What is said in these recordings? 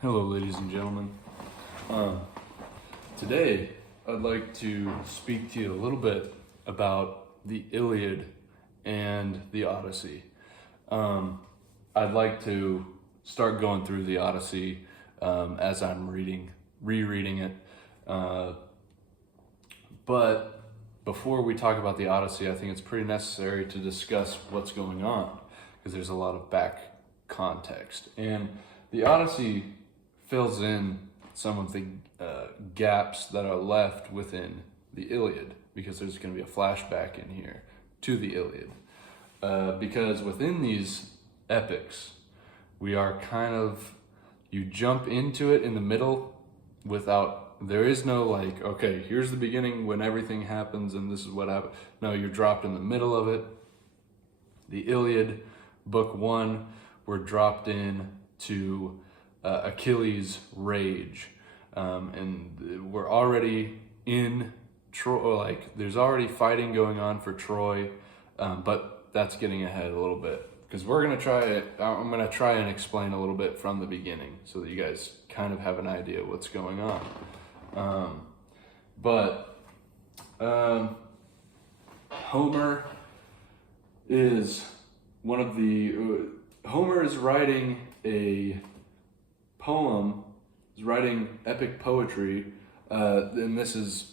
Hello, ladies and gentlemen. Today, I'd like to speak to you a little bit about the Iliad and the Odyssey. I'd like to start going through the Odyssey as I'm rereading it. But before we talk about the Odyssey, I think it's pretty necessary to discuss what's going on because there's a lot of back context. And the Odyssey fills in some of the gaps that are left within the Iliad because there's going to be a flashback in here to the Iliad. Because within these epics, we are you jump into it in the middle there is no like, okay, here's the beginning when everything happens and this is what happened. No, you're dropped in the middle of it. The Iliad, book 1, we're dropped in to Achilles' rage. And we're already in Troy, like there's already fighting going on for Troy, but that's getting ahead a little bit because I'm gonna try and explain a little bit from the beginning so that you guys kind of have an idea of what's going on. Homer is Homer is writing a poem, is writing epic poetry, and this is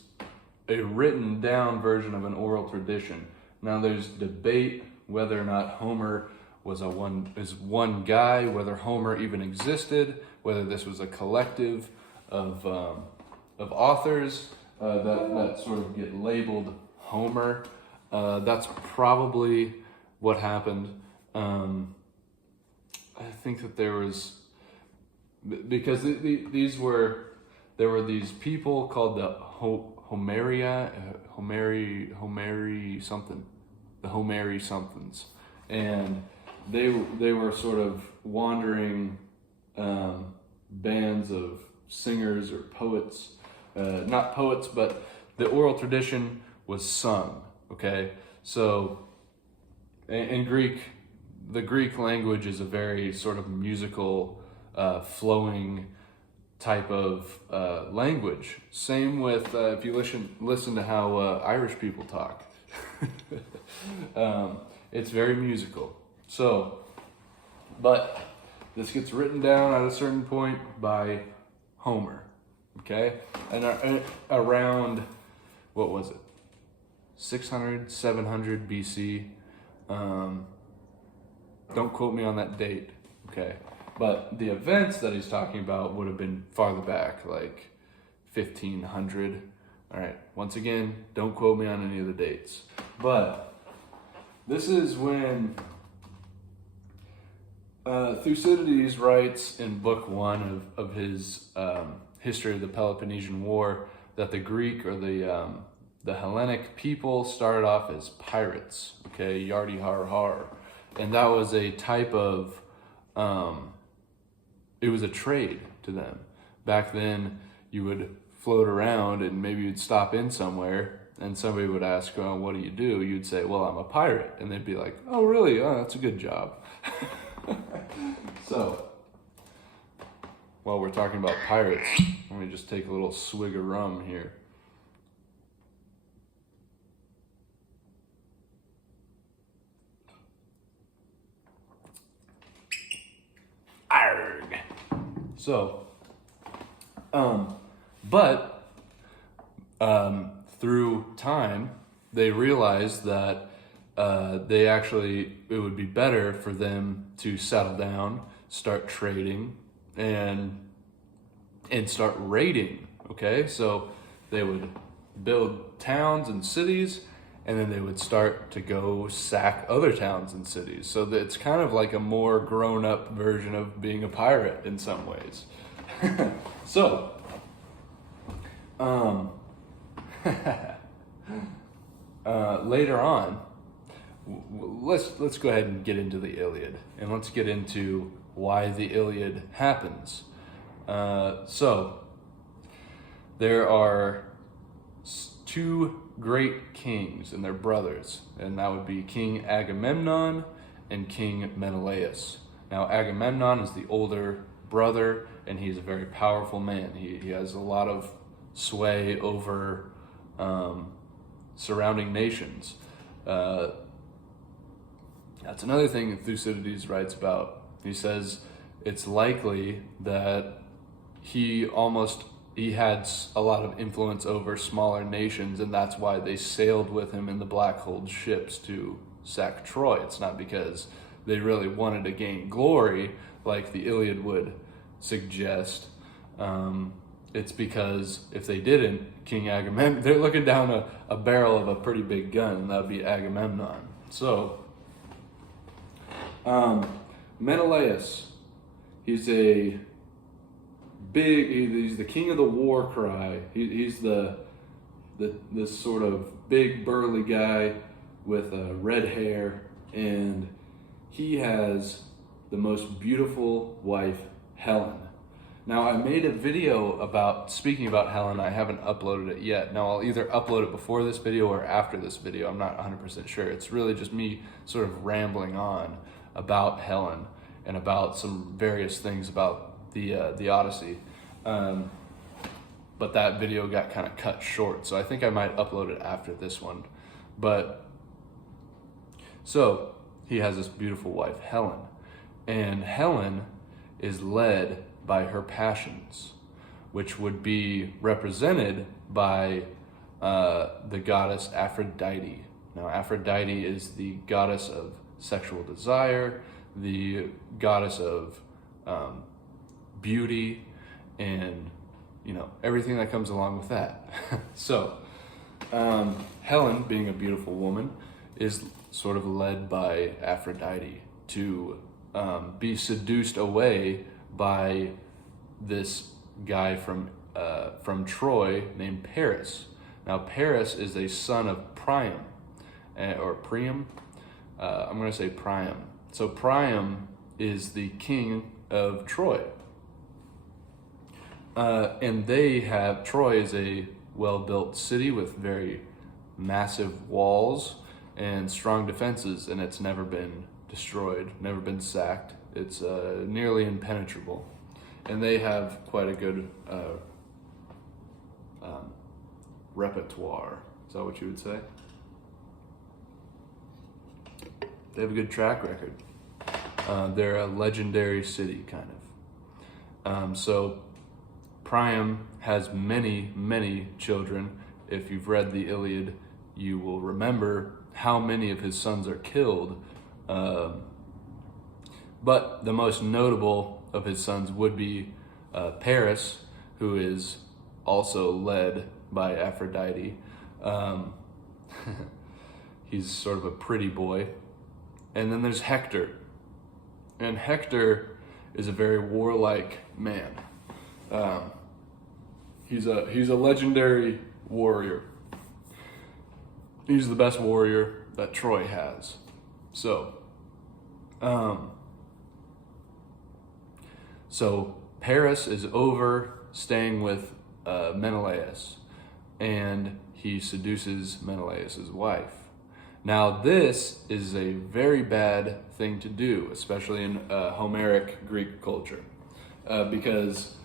a written down version of an oral tradition. Now there's debate whether or not Homer was one guy, whether Homer even existed, whether this was a collective of authors that sort of get labeled Homer. That's probably what happened. I think that there was, because there were these people called the Homeri somethings, and they were sort of wandering bands of singers or poets, not poets, but the oral tradition was sung. Okay, so in Greek, the Greek language is a very sort of musical, flowing type of language. Same with if you listen to how Irish people talk. It's very musical. So, but this gets written down at a certain point by Homer, okay? And around, what was it? 600, 700 BC. Don't quote me on that date, okay? But the events that he's talking about would have been farther back, like 1500. All right, once again, don't quote me on any of the dates. But this is when Thucydides writes in book 1 of his history of the Peloponnesian War that the Greek or the Hellenic people started off as pirates, okay, yardy har har. And that was a type of, it was a trade to them. Back then, you would float around and maybe you'd stop in somewhere and somebody would ask, well, what do you do? You'd say, well, I'm a pirate. And they'd be like, oh, really? Oh, that's a good job. So, while we're talking about pirates, let me just take a little swig of rum here. Arrgh. So, through time, they realized that it would be better for them to settle down, start trading, and start raiding. Okay, so they would build towns and cities, and then they would start to go sack other towns and cities. So that it's kind of like a more grown-up version of being a pirate in some ways. So, later on, let's go ahead and get into the Iliad, and let's get into why the Iliad happens. So, there are two great kings and their brothers, and that would be King Agamemnon and King Menelaus. Now, Agamemnon is the older brother, and he's a very powerful man. He has a lot of sway over surrounding nations. That's another thing Thucydides writes about. He says it's likely that he had a lot of influence over smaller nations, and that's why they sailed with him in the Black-hulled ships to sack Troy. It's not because they really wanted to gain glory, like the Iliad would suggest. It's because if they didn't, King Agamemnon, they're looking down a barrel of a pretty big gun, and that would be Agamemnon. So, Menelaus, he's the king of the war cry. He's this sort of big burly guy with red hair, and he has the most beautiful wife, Helen. Now, I made a video speaking about Helen. I haven't uploaded it yet. Now, I'll either upload it before this video or after this video. I'm not 100% sure. It's really just me sort of rambling on about Helen and about some various things about the Odyssey. But that video got kind of cut short, so I think I might upload it after this one. So he has this beautiful wife, Helen, and Helen is led by her passions, which would be represented by the goddess Aphrodite. Now, Aphrodite is the goddess of sexual desire, the goddess of beauty, and everything that comes along with that. So Helen, being a beautiful woman, is sort of led by Aphrodite to be seduced away by this guy from Troy named Paris. Now, Paris is a son of Priam, or Priam. I'm going to say Priam. So Priam is the king of Troy. And Troy is a well-built city with very massive walls and strong defenses, and it's never been destroyed, never been sacked. It's nearly impenetrable. And they have quite a good repertoire. Is that what you would say? They have a good track record. They're a legendary city, kind of. So Priam has many, many children. If you've read the Iliad, you will remember how many of his sons are killed. But the most notable of his sons would be Paris, who is also led by Aphrodite. He's sort of a pretty boy. And then there's Hector. And Hector is a very warlike man. He's a legendary warrior. He's the best warrior that Troy has. So Paris is over staying with Menelaus, and he seduces Menelaus' wife. Now, this is a very bad thing to do, especially in Homeric Greek culture, because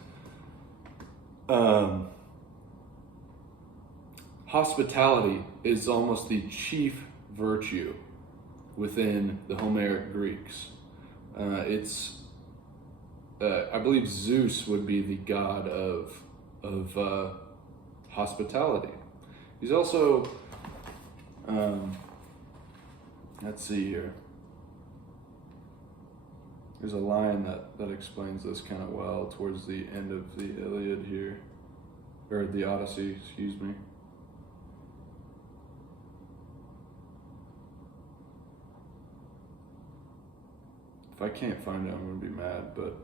hospitality is almost the chief virtue within the Homeric Greeks. I believe Zeus would be the god of hospitality. He's also, let's see here. There's a line that explains this kind of well towards the end of the Iliad here, or the Odyssey, excuse me. If I can't find it, I'm going to be mad, but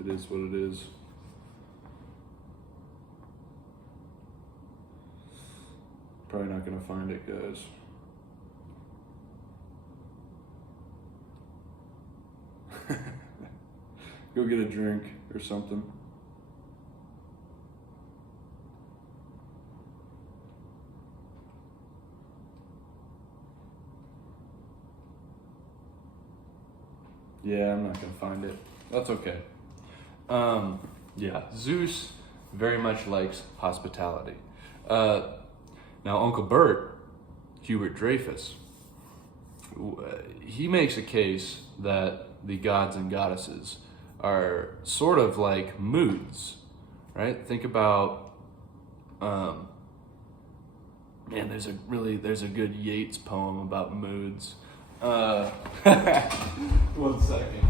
it is what it is. Probably not going to find it, guys. Go get a drink or something. Yeah, I'm not gonna find it. That's okay. Yeah, Zeus very much likes hospitality. Now, Uncle Bert, Hubert Dreyfus, he makes a case that the gods and goddesses are sort of like moods, right? Think about, man, there's a good Yeats poem about moods. One second.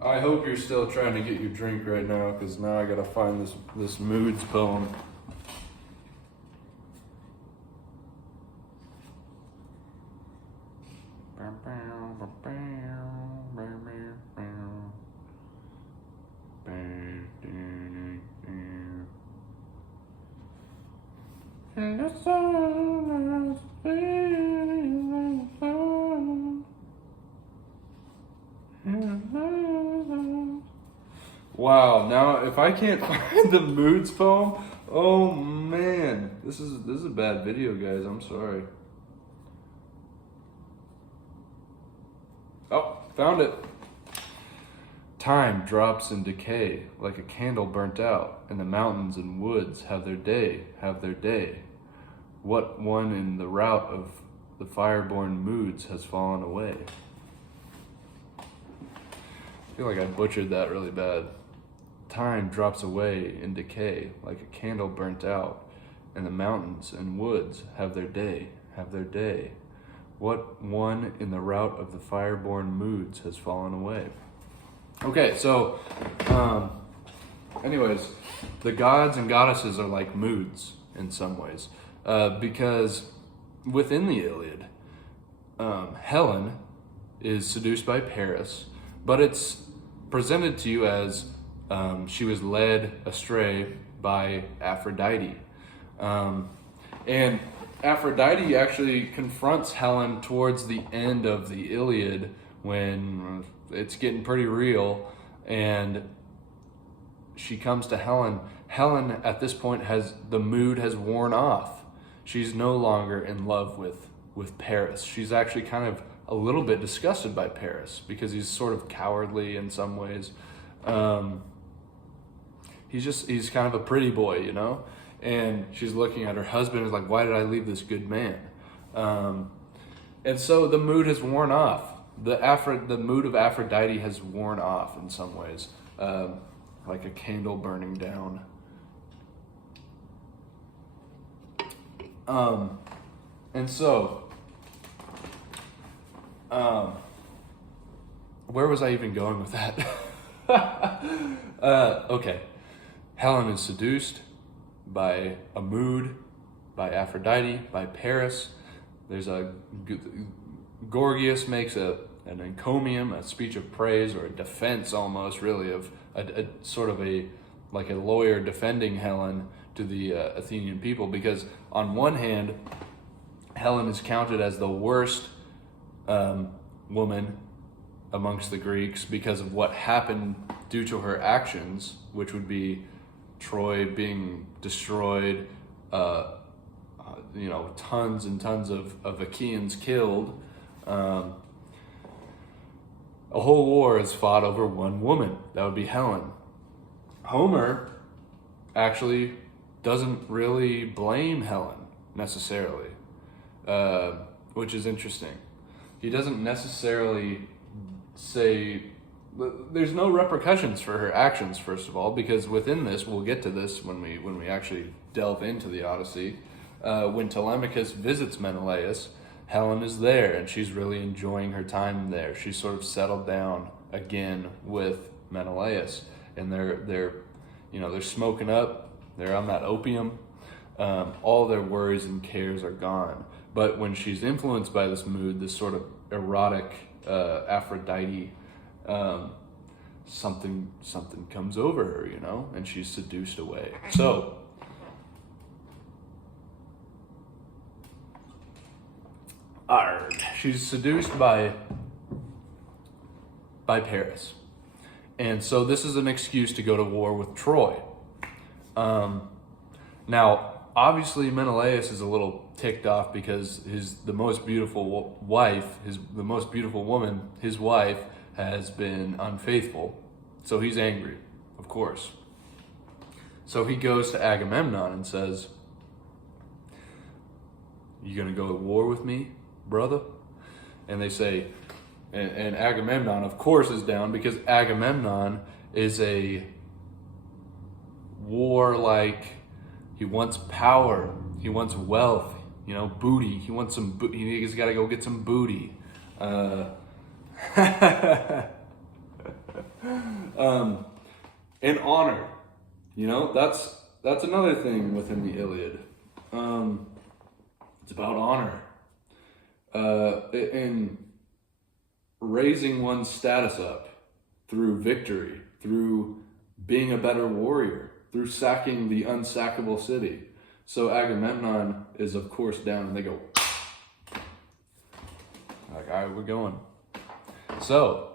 I hope you're still trying to get your drink right now, because now I gotta find this moods poem. Wow, now if I can't find the moods poem, oh man, this is a bad video, guys. I'm sorry. Oh, found it. Time drops in decay like a candle burnt out, and the mountains and woods have their day, have their day. What one in the rout of the fire-born moods has fallen away? I feel like I butchered that really bad. Time drops away in decay like a candle burnt out, and the mountains and woods have their day, have their day. What one in the rout of the fire-born moods has fallen away? Okay, so, anyways, the gods and goddesses are like moods in some ways, because within the Iliad, Helen is seduced by Paris, but it's presented to you as she was led astray by Aphrodite. And Aphrodite actually confronts Helen towards the end of the Iliad when it's getting pretty real, and she comes to Helen. Helen, at this point, the mood has worn off. She's no longer in love with Paris. She's actually kind of a little bit disgusted by Paris because he's sort of cowardly in some ways. He's kind of a pretty boy, you know? And she's looking at her husband and is like, why did I leave this good man? And so the mood has worn off. The mood of Aphrodite has worn off in some ways, like a candle burning down. And so, where was I even going with that? Okay. Helen is seduced by a mood, by Aphrodite, by Paris. Gorgias makes an encomium, a speech of praise, or a defense almost, really, of a sort of like a lawyer defending Helen to the Athenian people, because on one hand, Helen is counted as the worst woman amongst the Greeks because of what happened due to her actions, which would be Troy being destroyed, tons and tons of Achaeans killed. A whole war is fought over one woman. That would be Helen. Homer actually doesn't really blame Helen necessarily, which is interesting. He doesn't necessarily say there's no repercussions for her actions, first of all, because within this, we'll get to this when we actually delve into the Odyssey. When Telemachus visits Menelaus, Helen is there, and she's really enjoying her time there. She's sort of settled down again with Menelaus, and they're smoking up. They're on that opium. All their worries and cares are gone. But when she's influenced by this mood, this sort of erotic Aphrodite, something comes over her, and she's seduced away. So, she's seduced by Paris, And so this is an excuse to go to war with Troy. Now, obviously Menelaus is a little ticked off because the most beautiful wife, the most beautiful woman, his wife, has been unfaithful. So he's angry, of course. So he goes to Agamemnon and says, "You gonna go to war with me, brother?" And they say, and Agamemnon, of course, is down because Agamemnon is a warlike. He wants power. He wants wealth. Booty. He wants some. He's got to go get some booty. And honor. That's another thing within the Iliad. It's about honor. And raising one's status up through victory, through being a better warrior, through sacking the unsackable city. So Agamemnon is of course down, and they go, like, all right, we're going. So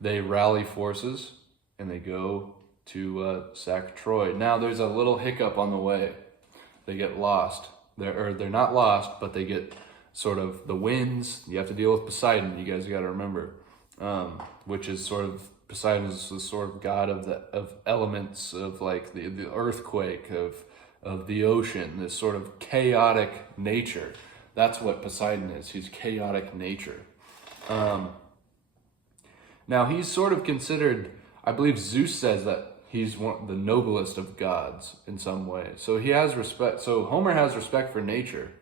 they rally forces and they go to sack Troy. Now there's a little hiccup on the way. They get lost. They're not lost, but they get sort of the winds. You have to deal with Poseidon. You guys got to remember, which is sort of Poseidon is the sort of god of elements, of like the earthquake, of the ocean, this sort of chaotic nature. That's what Poseidon is. He's chaotic nature. Now he's sort of considered, I believe Zeus says that he's the noblest of gods in some way. So he has respect. So Homer has respect for nature.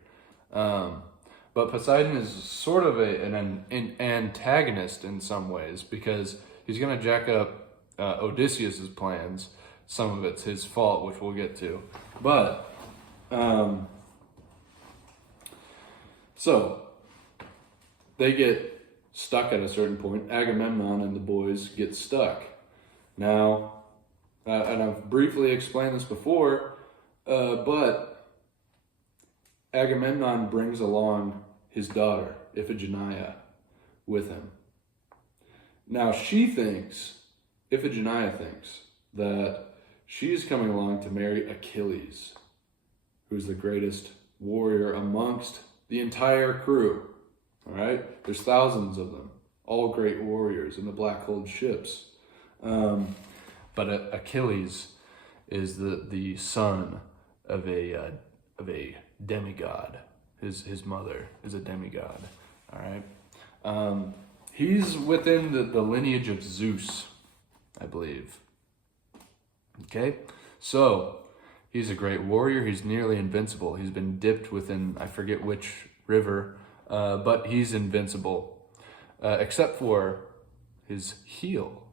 But Poseidon is sort of an antagonist in some ways, because he's going to jack up Odysseus's plans. Some of it's his fault, which we'll get to. But, so, they get stuck at a certain point. Agamemnon and the boys get stuck. Now, and I've briefly explained this before, but Agamemnon brings along his daughter, Iphigenia, with him. Now Iphigenia thinks that she's coming along to marry Achilles, who's the greatest warrior amongst the entire crew. All right? There's thousands of them, all great warriors in the Black Hole ships. But Achilles is the son of a demigod. His mother is a demigod. All right. He's within the lineage of Zeus, I believe. Okay, so he's a great warrior. He's nearly invincible. He's been dipped within, I forget which river, but he's invincible, except for his heel.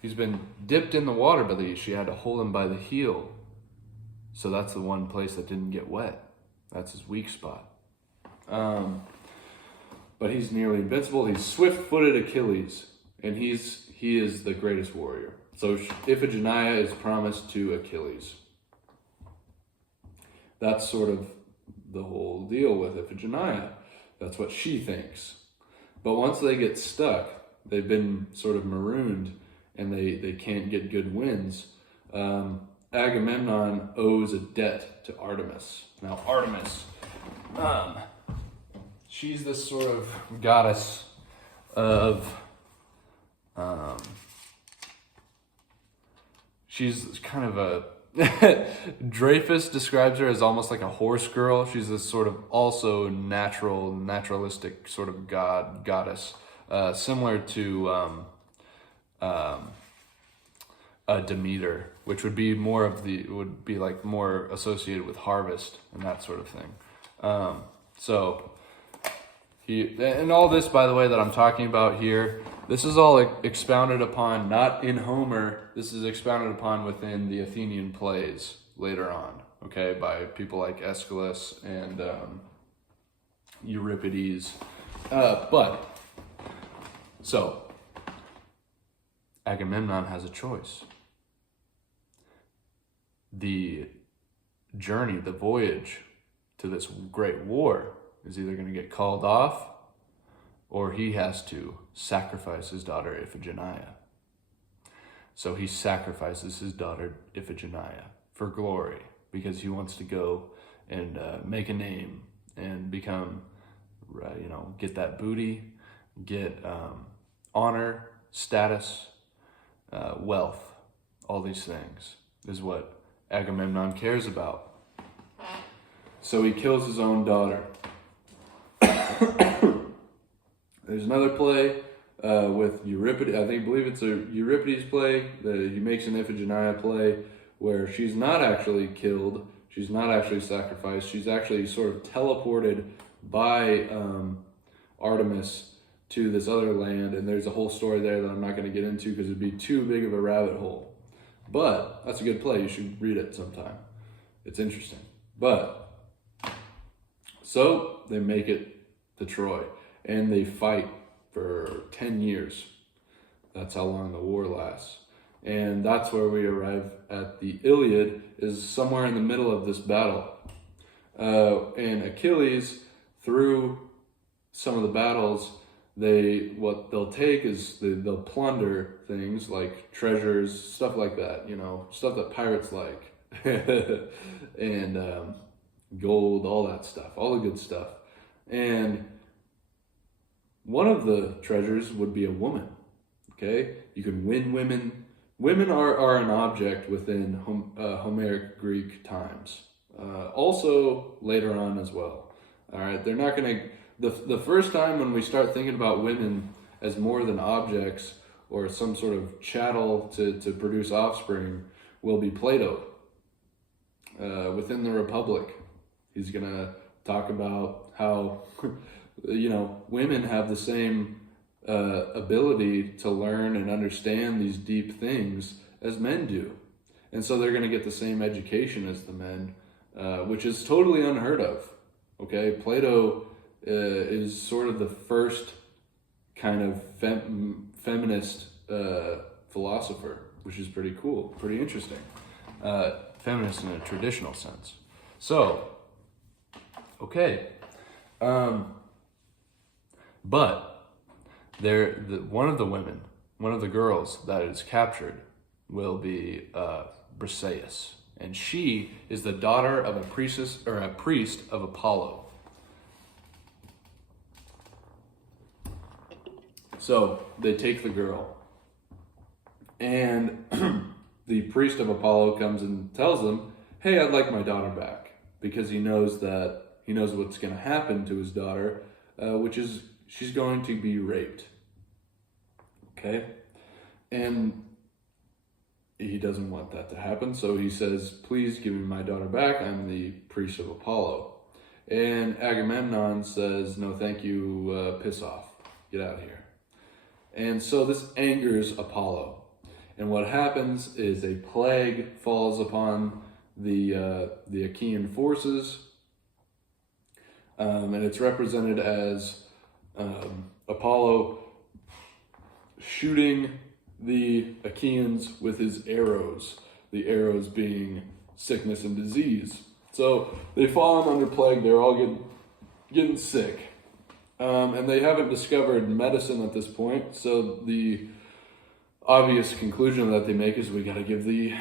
He's been dipped in the water, but she had to hold him by the heel. So that's the one place that didn't get wet. That's his weak spot. But he's nearly invincible. He's swift-footed Achilles, and he is the greatest warrior. So Iphigenia is promised to Achilles. That's sort of the whole deal with Iphigenia. That's what she thinks. But once they get stuck, they've been sort of marooned, and they can't get good winds. Agamemnon owes a debt to Artemis. Now Artemis, she's this sort of goddess of, she's kind of a, Dreyfus describes her as almost like a horse girl. She's this sort of also naturalistic sort of goddess, similar to Demeter, which would be more associated with harvest and that sort of thing. And all this, by the way, that I'm talking about here, this is all expounded upon, not in Homer. This is expounded upon within the Athenian plays later on, okay, by people like Aeschylus and Euripides. So Agamemnon has a choice. The journey, the voyage to this great war is either going to get called off, or he has to sacrifice his daughter Iphigenia. So he sacrifices his daughter Iphigenia for glory, because he wants to go and make a name and become, get that booty, get honor, status, wealth. All these things is what Agamemnon cares about. So he kills his own daughter. There's another play with Euripides. I believe it's a Euripides play. He makes an Iphigenia play where she's not actually killed. She's not actually sacrificed. She's actually sort of teleported by Artemis to this other land. And there's a whole story there that I'm not going to get into because it'd be too big of a rabbit hole. But that's a good play. You should read it sometime. It's interesting. But so they make it to Troy, and they fight for 10 years. That's how long the war lasts. And that's where we arrive at the Iliad, is somewhere in the middle of this battle. And Achilles, through some of the battles, what they'll take is they'll plunder things like treasures, stuff like that, stuff that pirates like, and gold, all that stuff, all the good stuff. And one of the treasures would be a woman. Okay, you can win women. Women are an object within Homeric Greek times. Also later on as well. All right, they're not going to. The first time when we start thinking about women as more than objects or some sort of chattel to produce offspring will be Plato. Within the Republic, he's going to talk about how, women have the same ability to learn and understand these deep things as men do. And so they're going to get the same education as the men, which is totally unheard of. Okay, Plato is sort of the first kind of feminist philosopher, which is pretty cool, pretty interesting. Feminist in a traditional sense. So, okay. But one of the girls that is captured will be Briseis, and she is the daughter of a priest of Apollo. So they take the girl, and the priest of Apollo comes and tells them, "Hey, I'd like my daughter back," because he knows what's going to happen to his daughter, which is she's going to be raped. Okay, and he doesn't want that to happen, so he says, "Please give me my daughter back. I'm the priest of Apollo." And Agamemnon says, "No, thank you. Piss off. Get out of here." And so this angers Apollo. And what happens is a plague falls upon the Achaean forces. And it's represented as Apollo shooting the Achaeans with his arrows. The arrows being sickness and disease. So they fall under plague. They're all getting sick. And they haven't discovered medicine at this point, so the obvious conclusion that they make is we got to give the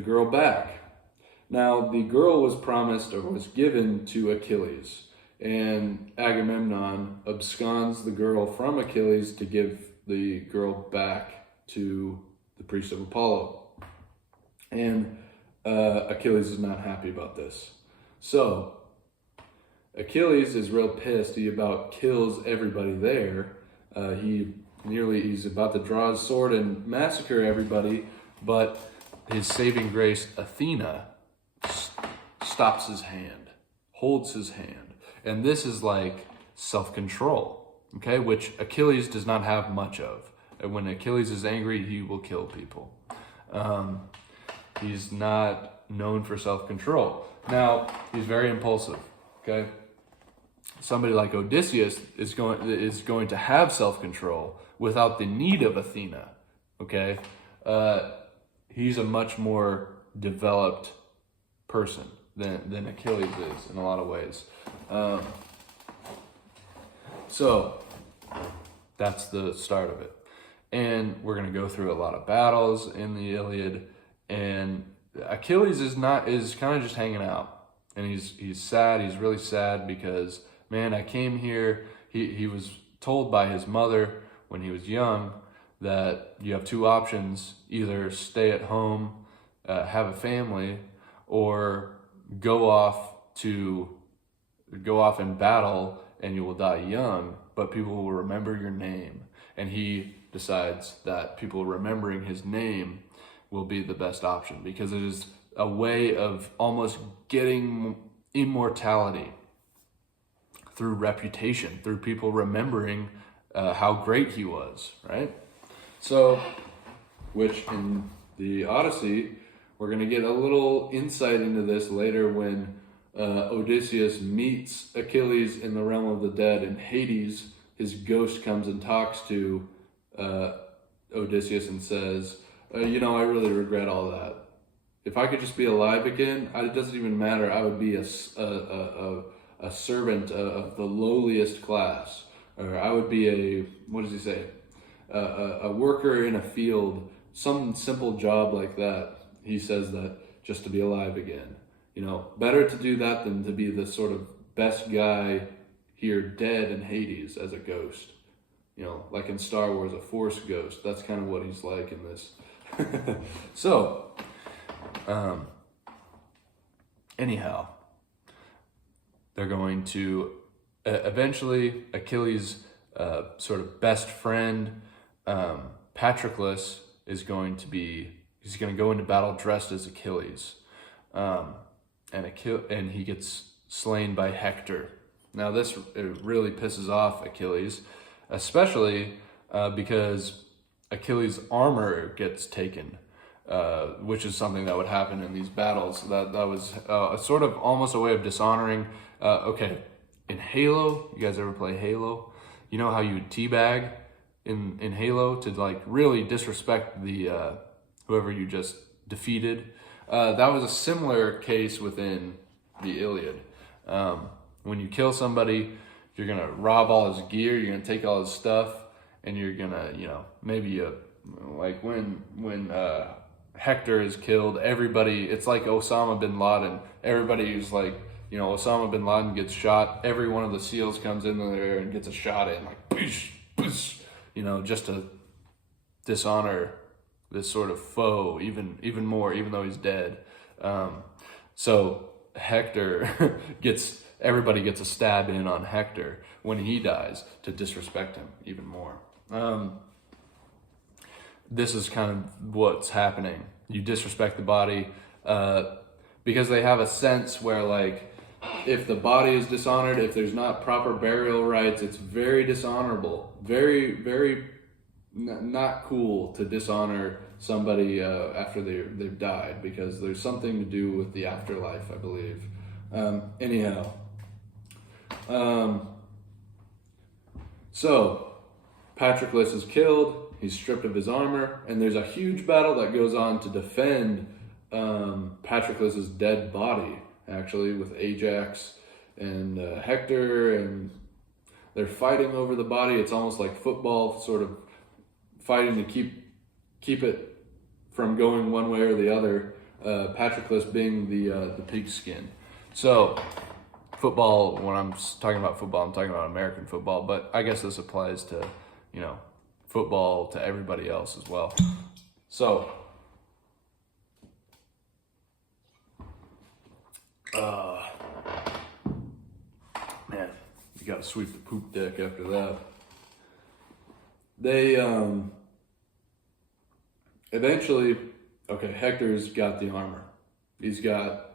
girl back. Now, the girl was promised or was given to Achilles, and Agamemnon absconds the girl from Achilles to give the girl back to the priest of Apollo. And Achilles is not happy about this. So Achilles is real pissed. He about kills everybody there. He's about to draw his sword and massacre everybody, but his saving grace, Athena, stops his hand, holds his hand. And this is like self-control, okay, which Achilles does not have much of. And when Achilles is angry, he will kill people. He's not known for self-control. Now, he's very impulsive, okay? Somebody like Odysseus is going to have self-control without the need of Athena, okay? He's a much more developed person than Achilles is in a lot of ways. So That's the start of it. And we're going to go through a lot of battles in the Iliad, and Achilles is kind of just hanging out, and he's sad. He's really sad because, man, I came here. He was told by his mother when he was young that you have two options: either stay at home, have a family, or go off in battle and you will die young, but people will remember your name. And he decides that people remembering his name will be the best option, because it is a way of almost getting immortality through reputation, through people remembering how great he was, right? So, which in the Odyssey, we're going to get a little insight into this later when Odysseus meets Achilles in the realm of the dead, and Hades, his ghost, comes and talks to Odysseus and says, I really regret all that. If I could just be alive again, it doesn't even matter. I would be a servant of the lowliest class. Or I would be what does he say? A worker in a field, some simple job like that. He says that just to be alive again. Better to do that than to be the sort of best guy here dead in Hades as a ghost. Like in Star Wars, a Force ghost. That's kind of what he's like in this. So, anyhow, they're going to eventually Achilles' sort of best friend, Patroclus, he's going to go into battle dressed as Achilles, and he gets slain by Hector. Now this really pisses off Achilles, especially because Achilles' armor gets taken, which is something that would happen in these battles. That was a sort of almost a way of dishonoring. Okay, in Halo, you guys ever play Halo? You know how you would teabag in Halo to like really disrespect the whoever you just defeated. That was a similar case within the Iliad. When you kill somebody, you're gonna rob all his gear, you're gonna take all his stuff, and you're gonna, maybe like when Hector is killed, everybody, it's like Osama bin Laden. Everybody who's like, Osama bin Laden gets shot, every one of the SEALs comes in there and gets a shot in, like, poosh, poosh, just to dishonor this sort of foe even more, even though he's dead. So Hector everybody gets a stab in on Hector when he dies to disrespect him even more. This is kind of what's happening. You disrespect the body because they have a sense where, like, if the body is dishonored, if there's not proper burial rites, it's very dishonorable. Very, very not cool to dishonor somebody after they've died, because there's something to do with the afterlife, I believe. Anyhow. So Patroclus is killed, he's stripped of his armor, and there's a huge battle that goes on to defend Patroclus's dead body, actually, with Ajax and Hector, and they're fighting over the body. It's almost like football, sort of fighting to keep it from going one way or the other, Patroclus being the pigskin. So football, when I'm talking about football, I'm talking about American football, but I guess this applies to, football to everybody else as well. So, man, you gotta sweep the poop deck after that. They, eventually, Hector's got the armor. He's got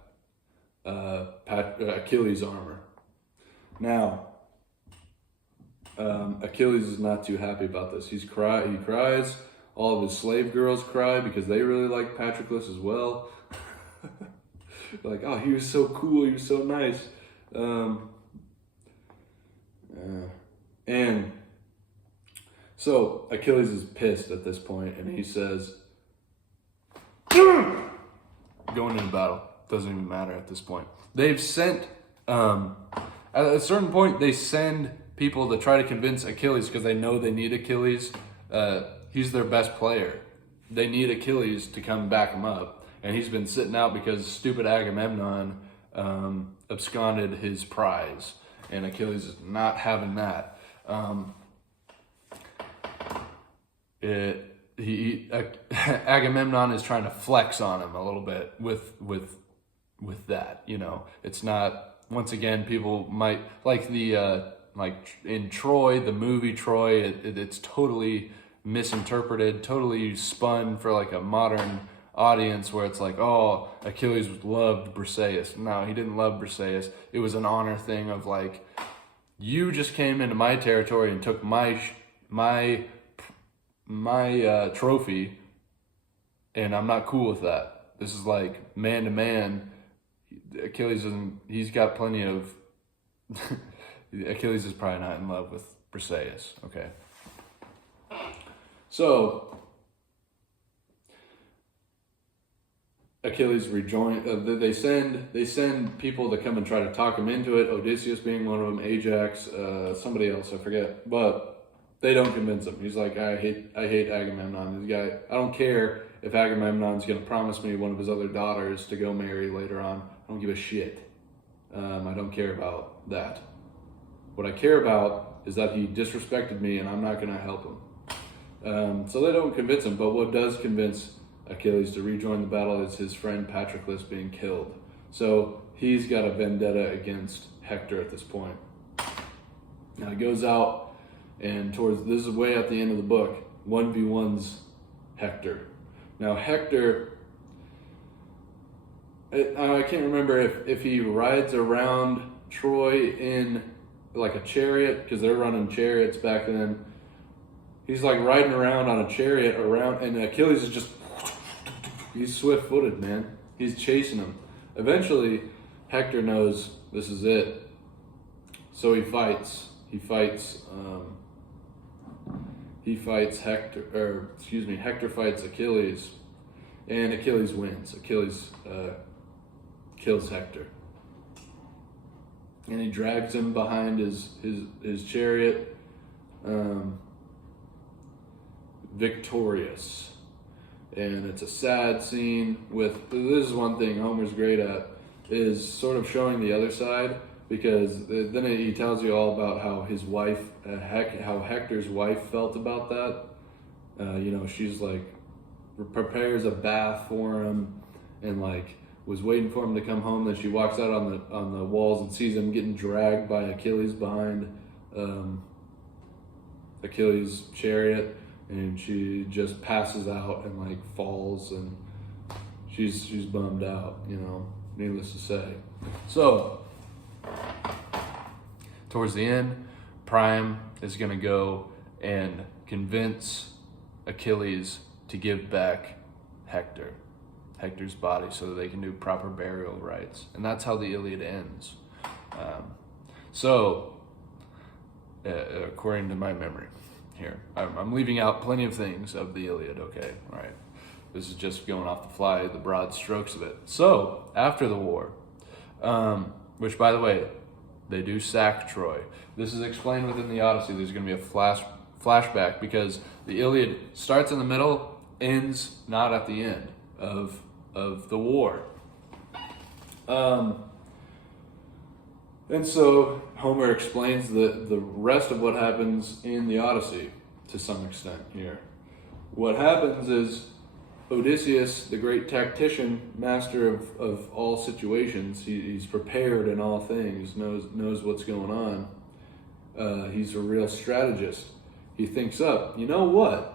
Achilles' armor. Now, Achilles is not too happy about this. He cries. All of his slave girls cry because they really like Patroclus as well. Like, oh, he was so cool. He was so nice. And so Achilles is pissed at this point, and he says, going into battle. Doesn't even matter at this point. They've sent, at a certain point, they send people to try to convince Achilles, because they know they need Achilles. He's their best player. They need Achilles to come back him up. And he's been sitting out because stupid Agamemnon absconded his prize. And Achilles is not having that. Agamemnon is trying to flex on him a little bit with that, you know. It's not, once again, people might like like in Troy, the movie Troy, it's totally misinterpreted, totally spun for like a modern audience, where it's like, oh, Achilles loved Briseis. No, he didn't love Briseis. It was an honor thing of like, you just came into my territory and took my trophy, and I'm not cool with that. This is like man to man. Achilles isn't, he's got plenty of, Achilles is probably not in love with Briseis, okay? So, Achilles rejoined, they send people to come and try to talk him into it, Odysseus being one of them, Ajax, somebody else, I forget, but they don't convince him. He's like, I hate Agamemnon. This guy, I don't care if Agamemnon's going to promise me one of his other daughters to go marry later on. I don't give a shit. I don't care about that. What I care about is that he disrespected me, and I'm not going to help him. So they don't convince him, but what does convince Achilles to rejoin the battle is his friend Patroclus being killed. So he's got a vendetta against Hector at this point. Now he goes out, and this is way at the end of the book, 1v1's Hector. Now Hector, I can't remember if he rides around Troy in like a chariot, because they're running chariots back then. He's like riding around on a chariot around, and Achilles is just, he's swift-footed, man. He's chasing him. Eventually, Hector knows this is it. So he fights Hector fights Achilles, and Achilles wins. Achilles kills Hector. And he drags him behind his chariot, victorious. And it's a sad scene with, this is one thing Homer's great at, is sort of showing the other side, because then he tells you all about how his wife, how Hector's wife felt about that. She's like, prepares a bath for him, and like was waiting for him to come home. Then she walks out on the walls and sees him getting dragged by Achilles behind Achilles' chariot, and she just passes out and like falls, and she's bummed out, needless to say. So towards the end, Priam is going to go and convince Achilles to give back Hector's body, so that they can do proper burial rites. And that's how the Iliad ends. According to my memory here, I'm leaving out plenty of things of the Iliad, okay? All right. This is just going off the fly, the broad strokes of it. So, after the war, which, by the way, they do sack Troy. This is explained within the Odyssey. There's going to be a flashback, because the Iliad starts in the middle, ends not at the end of the war. And so Homer explains the rest of what happens in the Odyssey to some extent here. What happens is Odysseus, the great tactician, master of all situations, he's prepared in all things, knows what's going on. He's a real strategist. He thinks up, you know what?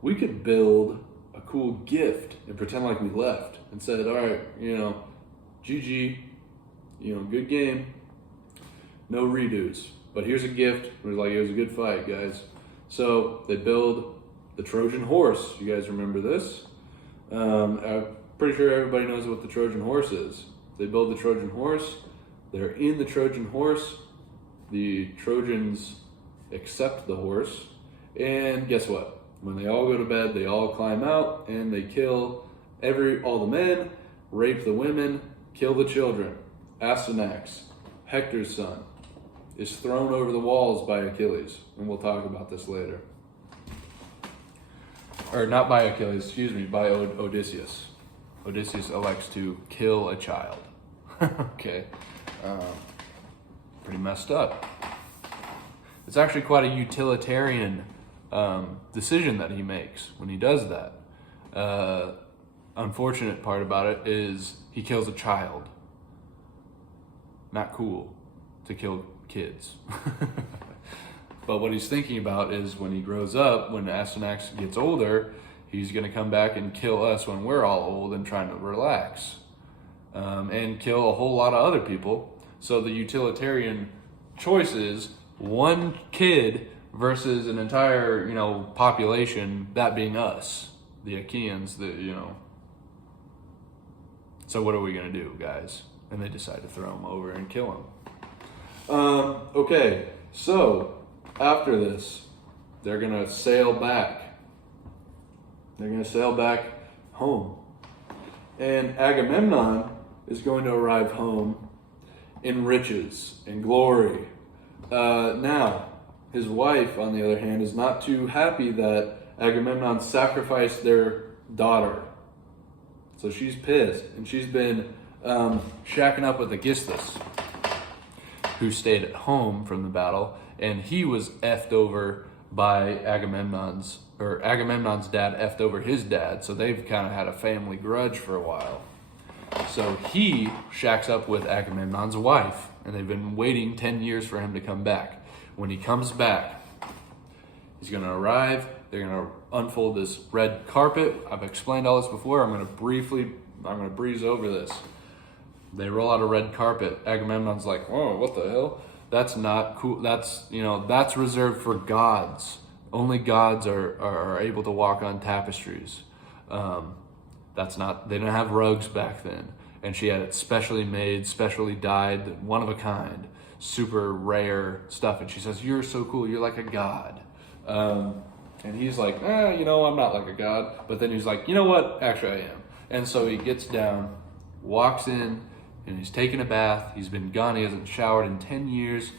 We could build a cool gift and pretend like we left and said, all right, GG, good game, no redos, but here's a gift. It was a good fight, guys. So they build the Trojan horse. You guys remember this? I'm pretty sure everybody knows what the Trojan horse is. They build the Trojan horse. They're in the Trojan horse. The Trojans accept the horse. And guess what? When they all go to bed, they all climb out and they kill all the men, rape the women, kill the children. Astyanax, Hector's son. is thrown over the walls by Achilles, and we'll talk about this later. Or not by Achilles, excuse me, by Odysseus. Odysseus elects to kill a child. Okay, pretty messed up. It's actually quite a utilitarian decision that he makes when he does that. Unfortunate part about it is he kills a child. Not cool to kill kids. But what he's thinking about is when he grows up, when Astyanax gets older, he's going to come back and kill us when we're all old and trying to relax. And kill a whole lot of other people. So the utilitarian choice is one kid versus an entire, population, that being us, the Achaeans, So what are we going to do, guys? And they decide to throw him over and kill him. Okay, so after this, they're going to sail back. They're going to sail back home. And Agamemnon is going to arrive home in riches and glory. Now, his wife, on the other hand, is not too happy that Agamemnon sacrificed their daughter. So she's pissed, and she's been shacking up with Aegisthus, who stayed at home from the battle, and he was effed over by Agamemnon's dad effed over his dad, so they've kind of had a family grudge for a while. So he shacks up with Agamemnon's wife, and they've been waiting 10 years for him to come back. When he comes back, he's going to arrive. They're going to unfold this red carpet. I've explained all this before. I'm going to breeze over this. They roll out a red carpet. Agamemnon's like, "Oh, what the hell? That's not cool. That's reserved for gods. Only gods are able to walk on tapestries. They didn't have rugs back then. And she had it specially made, specially dyed, one of a kind, super rare stuff. And she says, 'You're so cool. You're like a god.'" And he's like, I'm not like a god. But then he's like, "You know what? Actually, I am." And so he gets down, walks in, and he's taking a bath. He's been gone. He hasn't showered in 10 years.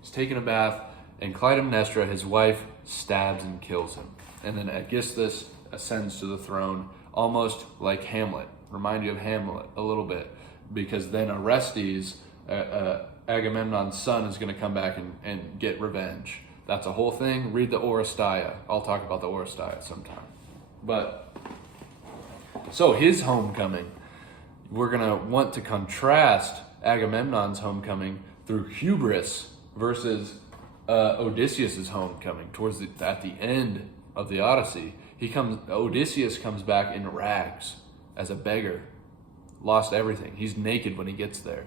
He's taking a bath, and Clytemnestra, his wife, stabs and kills him. And then Aegisthus ascends to the throne, almost like Hamlet. Remind you of Hamlet a little bit, because then Orestes, Agamemnon's son, is going to come back and get revenge. That's a whole thing. Read the Oresteia. I'll talk about the Oresteia sometime. But, so his homecoming, we're going to want to contrast Agamemnon's homecoming through hubris versus Odysseus' homecoming at the end of the Odyssey. Odysseus comes back in rags as a beggar, lost everything. He's naked when he gets there.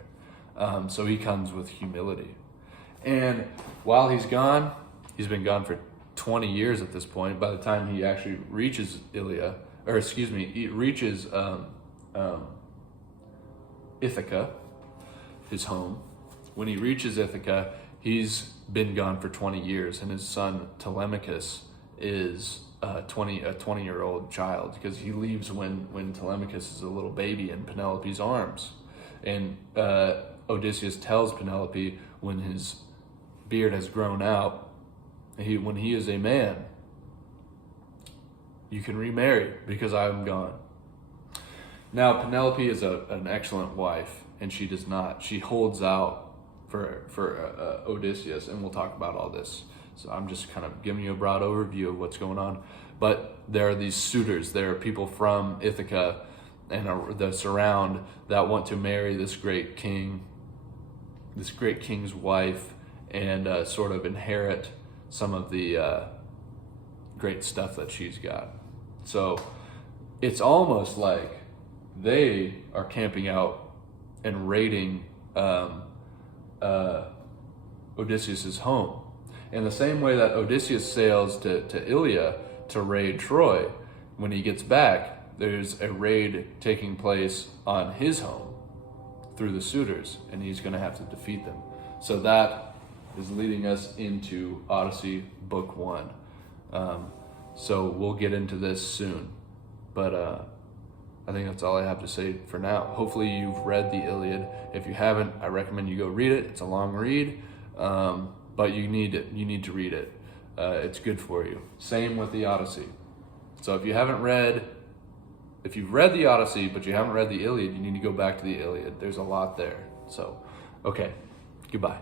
So he comes with humility. And while he's gone, he's been gone for 20 years at this point. By the time he actually reaches he reaches Ithaca, his home. When he reaches Ithaca, he's been gone for 20 years, and his son Telemachus is a 20-year-old child, because he leaves when Telemachus is a little baby in Penelope's arms. And Odysseus tells Penelope, when his beard has grown out, when he is a man, you can remarry because I am gone. Now, Penelope is an excellent wife, and she does not. She holds out for Odysseus, and we'll talk about all this. So I'm just kind of giving you a broad overview of what's going on. But there are these suitors. There are people from Ithaca and the surround that want to marry this great king's wife, and sort of inherit some of the great stuff that she's got. So it's almost like they are camping out and raiding Odysseus' home. In the same way that Odysseus sails to Iliad to raid Troy, when he gets back, there's a raid taking place on his home through the suitors, and he's going to have to defeat them. So that is leading us into Odyssey Book 1. So we'll get into this soon. But I think that's all I have to say for now. Hopefully you've read the Iliad. If you haven't, I recommend you go read it. It's a long read. but you need it. You need to read it. It's good for you. Same with the Odyssey. So if you've read the Odyssey, but you haven't read the Iliad, you need to go back to the Iliad. There's a lot there. So, okay, goodbye.